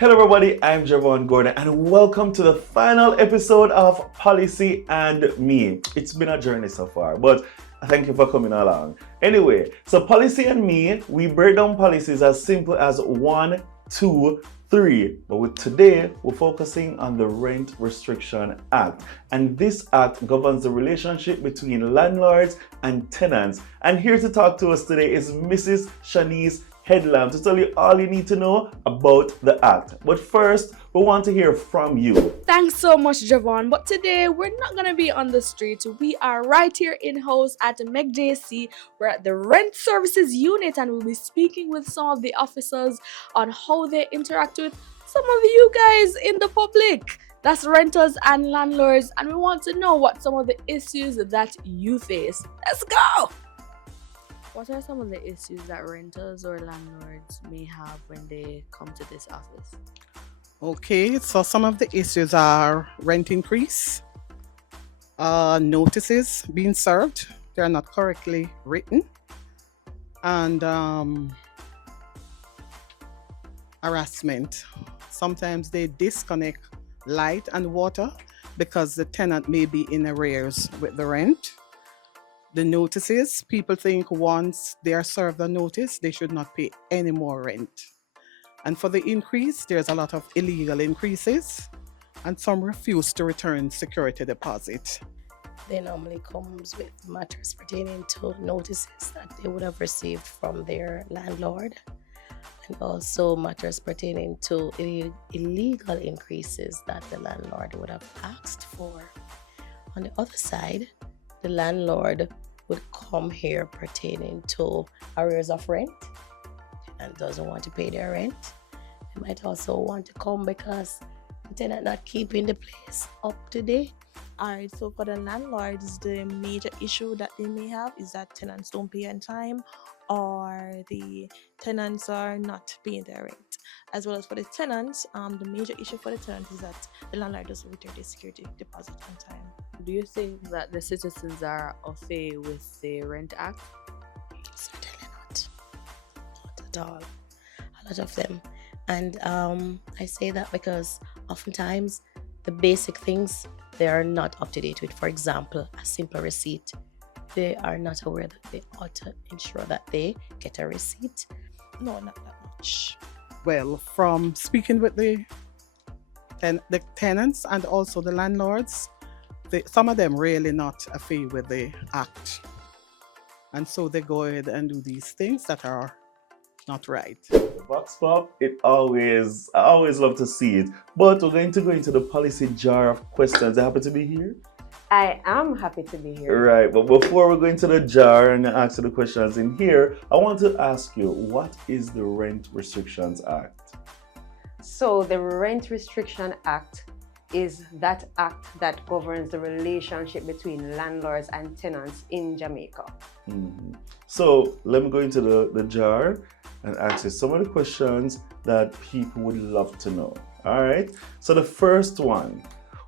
Hello everybody, I'm Javon Gordon and welcome to the final episode of Policy and Me. It's been a journey so far, but thank you for coming along. Anyway, so Policy and Me, we break down policies as simple as 1, 2, 3. But with today, we're focusing on the Rent Restriction Act. And this act governs the relationship between landlords and tenants. And here to talk to us today is Mrs. Shanice Headlamp to tell you all you need to know about the act. But first, we want to hear from you. Thanks so much, Javon. But today, we're not going to be on the street. We are right here in-house at McJC. We're at the Rent Services Unit and we'll be speaking with some of the officers on how they interact with some of you guys in the public. That's renters and landlords. And we want to know what some of the issues that you face. Let's go! What are some of the issues that renters or landlords may have when they come to this office? Okay, so some of the issues are rent increase, notices being served, they are not correctly written, and harassment. Sometimes they disconnect light and water because the tenant may be in arrears with the rent. The notices, people think once they are served a notice, they should not pay any more rent. And for the increase, there's a lot of illegal increases, and some refuse to return security deposit. They normally comes with matters pertaining to notices that they would have received from their landlord, and also matters pertaining to illegal increases that the landlord would have asked for. On the other side, the landlord would come here pertaining to arrears of rent and doesn't want to pay their rent. They might also want to come because the tenant not keeping the place up to date. Alright, so for the landlords, the major issue that they may have is that tenants don't pay on time or the tenants are not paying their rent. As well as for the tenants, the major issue for the tenants is that the landlord doesn't return the security deposit on time. Do you think that the citizens are au fait with the Rent Act? Certainly not. Not at all. A lot of them. And I say that because oftentimes the basic things they are not up to date with. For example, a simple receipt. They are not aware that they ought to ensure that they get a receipt. No, not that much. Well, from speaking with the tenants and also the landlords, some of them really not a fait with the act. And so they go ahead and do these things that are not right. Vox Pop, I always love to see it. But we're going to go into the policy jar of questions. I happen to be here. I am happy to be here. Right, but before we go into the jar and answer the questions in here, I want to ask you, what is the Rent Restrictions Act? So the Rent Restriction Act is that act that governs the relationship between landlords and tenants in Jamaica. Mm-hmm. So let me go into the jar and ask you some of the questions that people would love to know. All right, so the first one,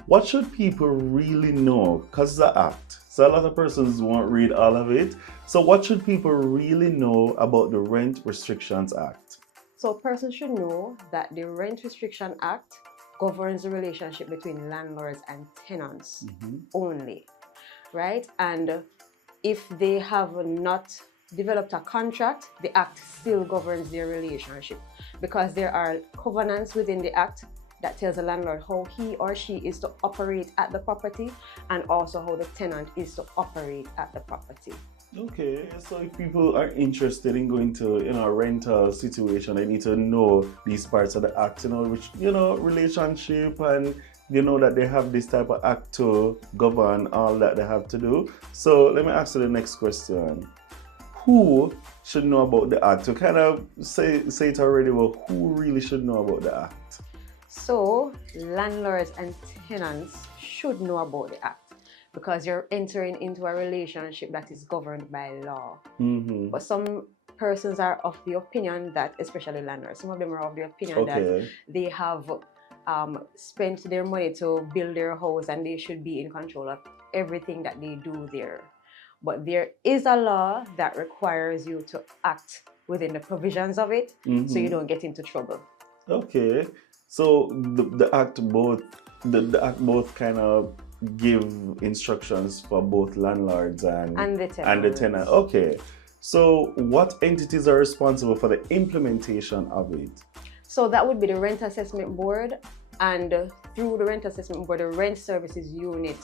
what should people really know? Because it's an act, so a lot of persons won't read all of it. So what should people really know about the Rent Restrictions Act? So a person should know that the Rent Restriction Act governs the relationship between landlords and tenants only, right? And if they have not developed a contract, the act still governs their relationship because there are covenants within the act that tells the landlord how he or she is to operate at the property and also how the tenant is to operate at the property. Okay, so if people are interested in going to a rental situation, they need to know these parts of the act, which relationship, and that they have this type of act to govern all that they have to do. So let me ask you the next question. Who should know about the act? To kind of say it already, but who really should know about the act? So landlords and tenants should know about the act because you're entering into a relationship that is governed by law. Mm-hmm. But some persons are of the opinion that, especially landlords, some of them are of the opinion that they have spent their money to build their house and they should be in control of everything that they do there. But there is a law that requires you to act within the provisions of it, so you don't get into trouble. Okay. So the act both kind of give instructions for both landlords and the and the tenant. Okay. So what entities are responsible for the implementation of it? So that would be the Rent Assessment Board, and through the Rent Assessment Board, the Rent Services Unit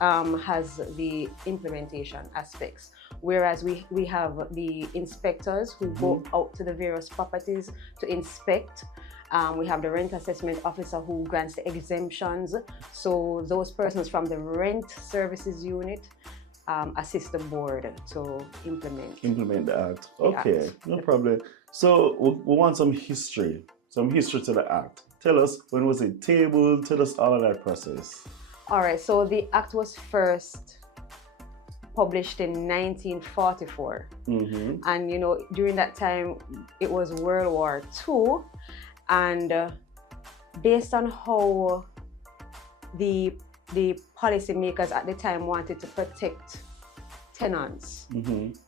has the implementation aspects. Whereas we have the inspectors who go out to the various properties to inspect. We have the Rent Assessment Officer who grants the exemptions. So those persons from the Rent Services Unit assist the board to implement the act. Okay, no problem. So we want some history to the act. Tell us, when was it tabled? Tell us all of that process. All right, so the act was first published in 1944. And during that time it was World War II, and based on how the policymakers at the time wanted to protect tenants,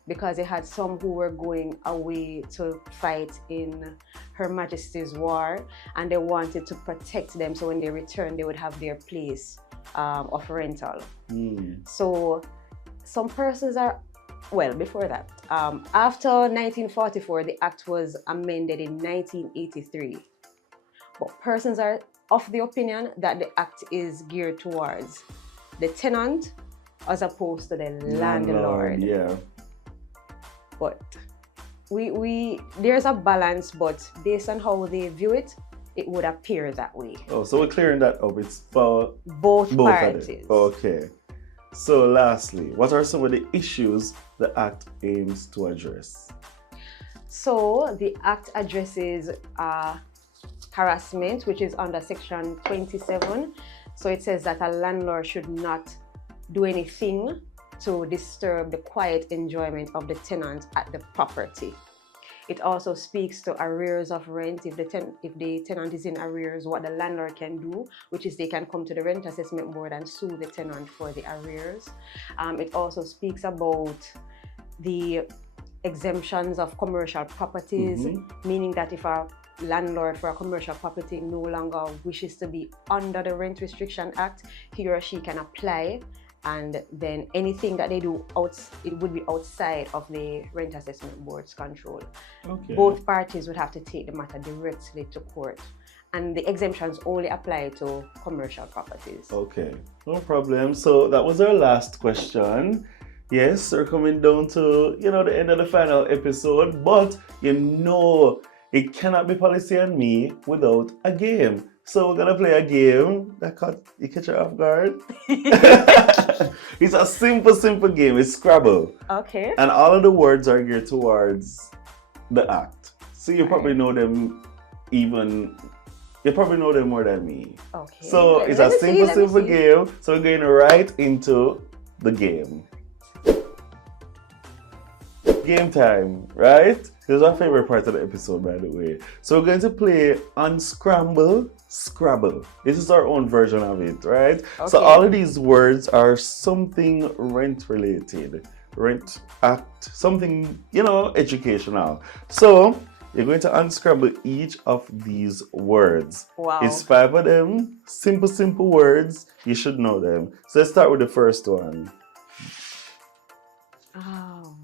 because they had some who were going away to fight in Her Majesty's War, and they wanted to protect them, so when they returned they would have their place of rental. So some persons are, well, before that, after 1944 the act was amended in 1983, but persons are of the opinion that the act is geared towards the tenant as opposed to the landlord. Yeah. But we there's a balance, but based on how they view it, it would appear that way. Oh, so we're clearing that up. It's for both parties. Okay. So lastly, what are some of the issues the Act aims to address? So the Act addresses harassment, which is under Section 27. So it says that a landlord should not do anything to disturb the quiet enjoyment of the tenant at the property. It also speaks to arrears of rent. If the tenant is in arrears, what the landlord can do, which is they can come to the Rent Assessment Board and sue the tenant for the arrears. It also speaks about the exemptions of commercial properties, meaning that if a landlord for a commercial property no longer wishes to be under the Rent Restriction Act, he or she can apply, and then anything that they do it would be outside of the Rent Assessment Board's control. Okay. Both parties would have to take the matter directly to court, and the exemptions only apply to commercial properties. Okay, no problem. So that was our last question. Yes, we're coming down to the end of the final episode, but it cannot be Policy and Me without a game. So we're gonna play a game that you catch her off guard. It's a simple game. It's Scrabble. Okay. And all of the words are geared towards the act. So you probably know them more than me. Okay. So it's a simple game. So we're going right into the game. Game time, right? This is our favorite part of the episode, by the way. So we're going to play Unscramble, Scrabble. This is our own version of it, right? Okay. So all of these words are something rent related, rent act, something, educational. So you're going to unscramble each of these words. Wow. It's 5 of them, simple words. You should know them. So let's start with the first one. Oh.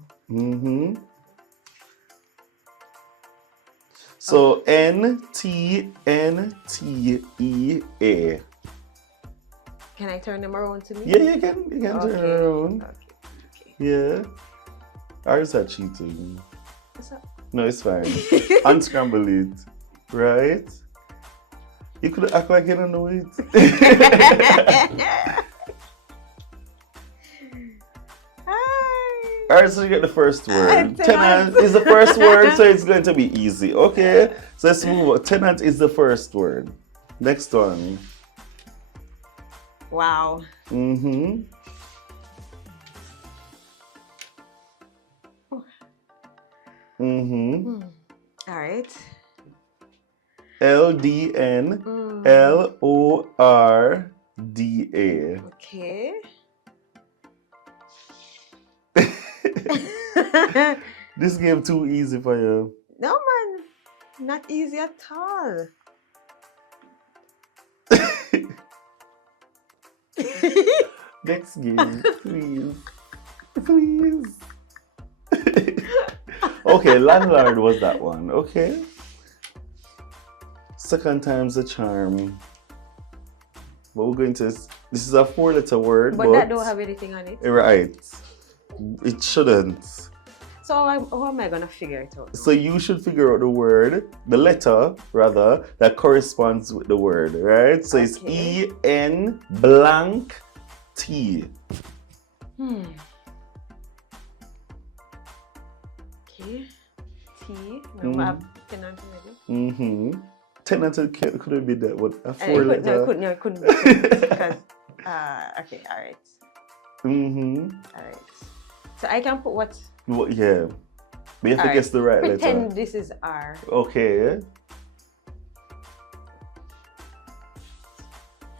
So NTNTEA. Can I turn them around to me? Yeah, you can turn them around. Okay. Yeah. Or is that cheating? What's up? No, it's fine. Unscramble it. Right? You could act like you don't know it. Alright, so you get the first word. Tenant is the first word, so it's going to be easy. Okay, so let's move on. Tenant is the first word. Next one. Wow. Alright. LDNLORDA. Okay. This game too easy for you. No, man. Not easy at all. Next game, please. Please. Okay, landlord was that one. Okay. Second time's a charm. But we're going to. This is a 4-letter word. But that don't have anything on it. Right. It shouldn't. So how am I gonna figure it out? So you should figure out the letter rather, that corresponds with the word, right? So it's Okay. EN blank T. Okay. T. No, I have tenant already. Mm-hmm. Tenant couldn't be that, but a It 4-letter. couldn't be because okay, all right. Mm-hmm. All right. So I can put what? Well, yeah. But you have to guess the right Pretend letter. this is R. Okay.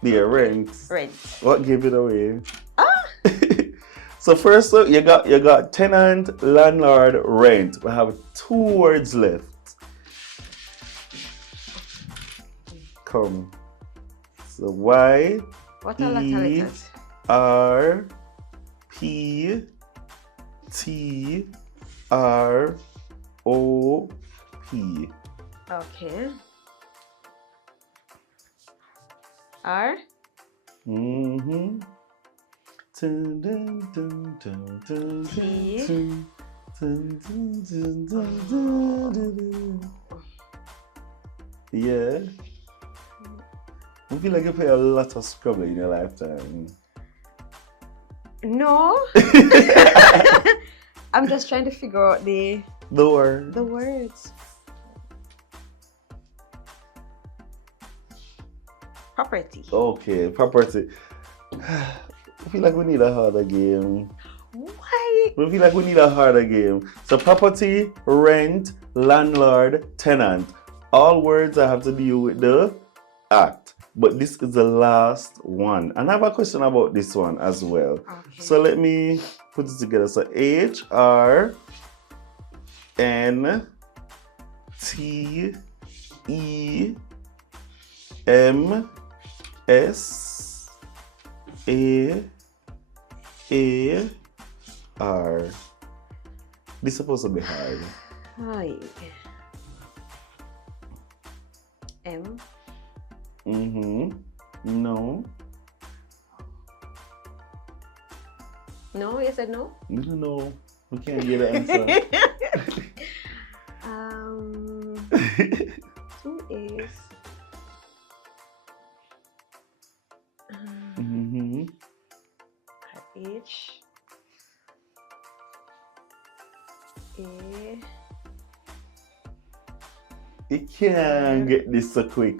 Yeah, rent. Rent. What gave it away? So first up, you got tenant, landlord, rent. We have 2 words left. Come. So Y What are letters? R P T R O P. Okay. R. Mm-hmm. Dun, dun, dun, dun, dun, T. dun, dun, dun, dun, dun, dun, dun, dun. Yeah. I feel like you play a lot of Scrabble in your lifetime. No. I'm just trying to figure out the word. words. Property. Okay, property. I feel like we need a harder game. Why? I feel like we need a harder game. So property, rent, landlord, tenant. All words that have to do with the act. But this is the last one. And I have a question about this one as well. Okay. So let me put it together. So H R N T E M S A R. This is supposed to be hard. Hi. M. Mm-hmm. No. No, you said no? No. We can't get the answer. 2 A's. Mm-hmm. H. A. You can't get this so quick.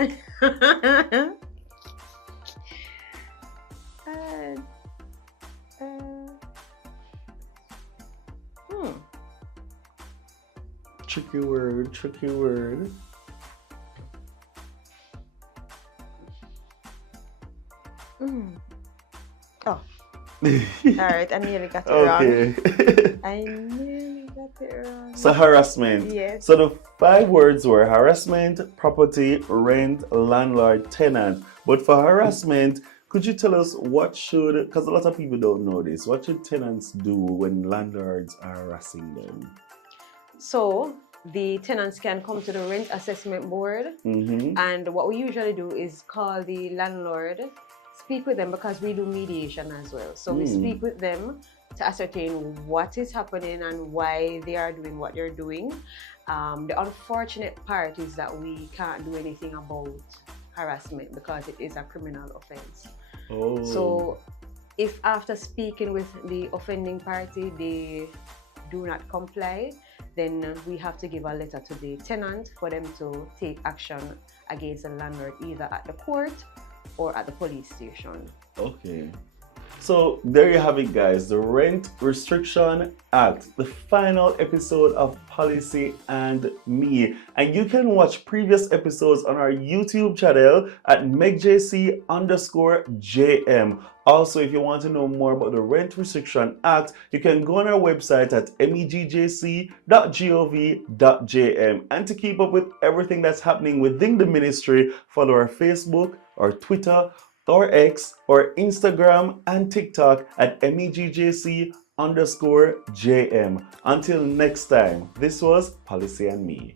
Tricky word, tricky word. Oh. Alright, I nearly got it wrong. Okay. I nearly got it wrong. So harassment. Yes. So the 5 words were harassment, property, rent, landlord, tenant. But for harassment, could you tell us what should, because a lot of people don't know this, what should tenants do when landlords are harassing them? So the tenants can come to the rent assessment board, and what we usually do is call the landlord, speak with them, because we do mediation as well. So we speak with them to ascertain what is happening and why they are doing what they're doing. The unfortunate part is that we can't do anything about harassment because it is a criminal offense. Oh. So if after speaking with the offending party they do not comply, then we have to give a letter to the tenant for them to take action against the landlord, either at the court or at the police station. Okay. So there you have it, guys, the Rent Restriction Act, the final episode of Policy and Me. And you can watch previous episodes on our YouTube channel at megjc_jm. Also, if you want to know more about the Rent Restriction Act, you can go on our website at megjc.gov.jm. And to keep up with everything that's happening within the ministry, follow our Facebook, our Twitter, or X, or Instagram and TikTok at MEGJC_JM. Until next time, this was Policy and Me.